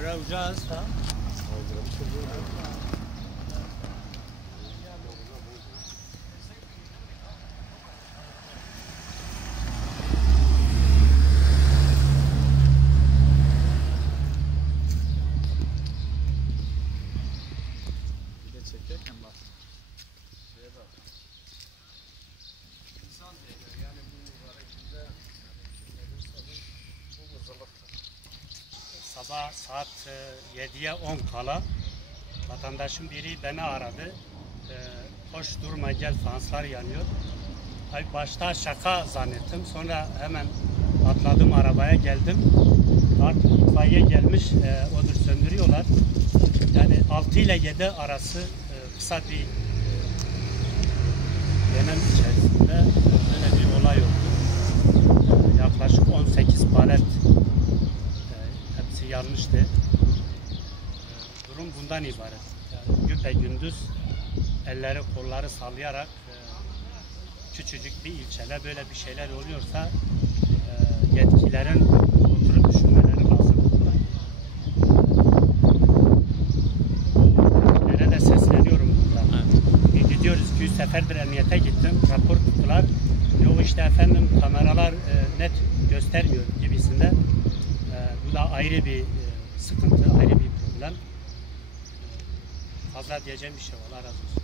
Göreceğiz tamam. Bir de çekerken bak. Şeye bak. İnsan diyor yani bu harekinde bu hızlılıktır. Sabah saat 7'ye 10 kala vatandaşın biri beni aradı. Koş durma gel fanslar yanıyor. Başta şaka zannettim. Sonra hemen atladım arabaya geldim. Artık itfaiye gelmiş. Odur söndürüyorlar. Yani 6 ile 7 arası kısa bir dönem içerisinde böyle bir olay oldu. Yaklaşık 18 palet hepsi yanmıştı. Durum bundan ibaret. Yani güpegündüz elleri kolları sallayarak küçücük bir ilçede böyle bir şeyler oluyorsa yetkililerin oturup düşünmeleri lazım. Yetkililere de sesleniyorum burada. Gidiyoruz ki 3 seferdir emniyete gittim. Rapor tuttular. Yok işte efendim kameralar net göstermiyor gibisinde. Bu da ayrı bir sıkıntı, ayrı bir problem. Fazla diyeceğim bir şey var. Allah razı olsun.